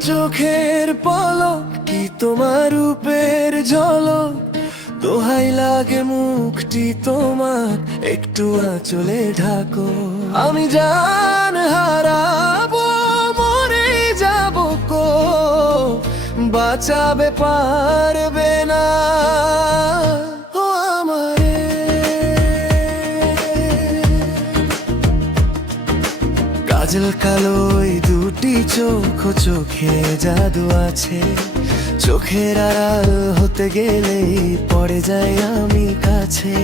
চোখের পলক কি তোমার রূপের ঝলক, দোহাই লাগে মুখটি তোমার একটু আঁচলে ঢাকো। আমি জান হারাবো মরে যাব কো, বাঁচাবে পারবে না ও আমারে। কাজল কালো এই দুটি চোখ, চোখে জাদু আছে, চোখের আড়াল হতে গেলেই পড়ে যাই আমি কাছে।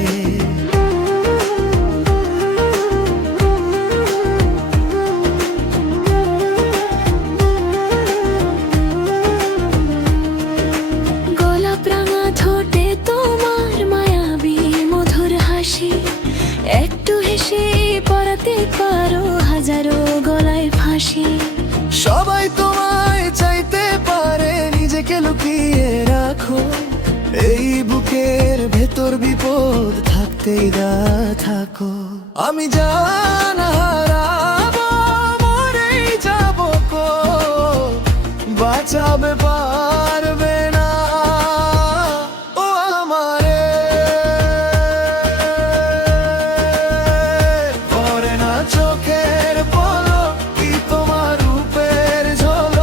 গোলাপ রাঙা ঠোঁটে তোমার মায়াবী মধুর হাসি, একটু হেসে পরাতে পারো হাজারো গলায় ফাঁসি। সবাই তোমায় চাইতে পারে, নিজেকে লুকিয়ে রাখো, এই বুকের ভেতর বিপদ থাকতেই না থাকো। আমি জান হারাবো মরেই যাব কো, বাঁচাবে পারবে না ও আমারে। পড়ে না চোখের পলক কি তোমার রূপের ঝলক,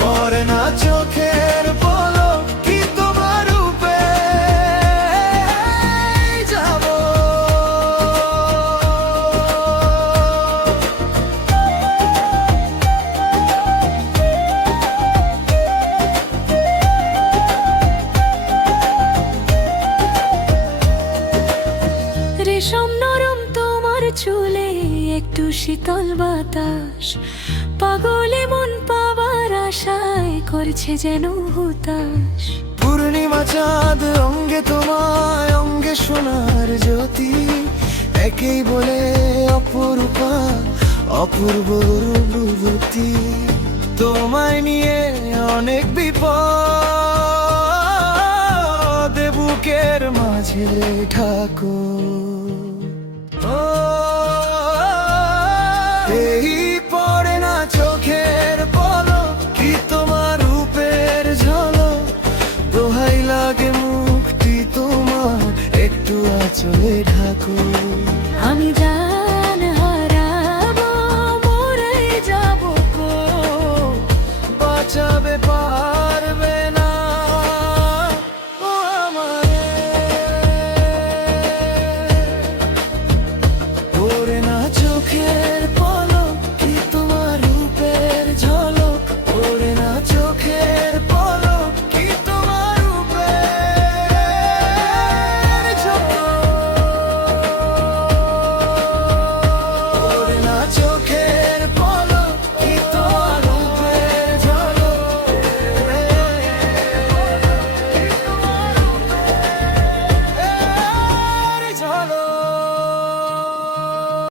পড়ে না চোখের পলক কি তোমার রূপের ঝলক। রেশম নরম তোমার চুলে একটু শীতল বাতাস, পাগলে মন পাবার আশায় করছে যেন হুতাশ। পূর্ণিমা চাঁদ অঙ্গে তোমায়, অঙ্গে সোনার জ্যোতি, একেই বলে অপরূপা অপূর্ব রূপবতী। তোমায় নিয়ে অনেক বিপদ, বুকের মাঝে ঠাকুর।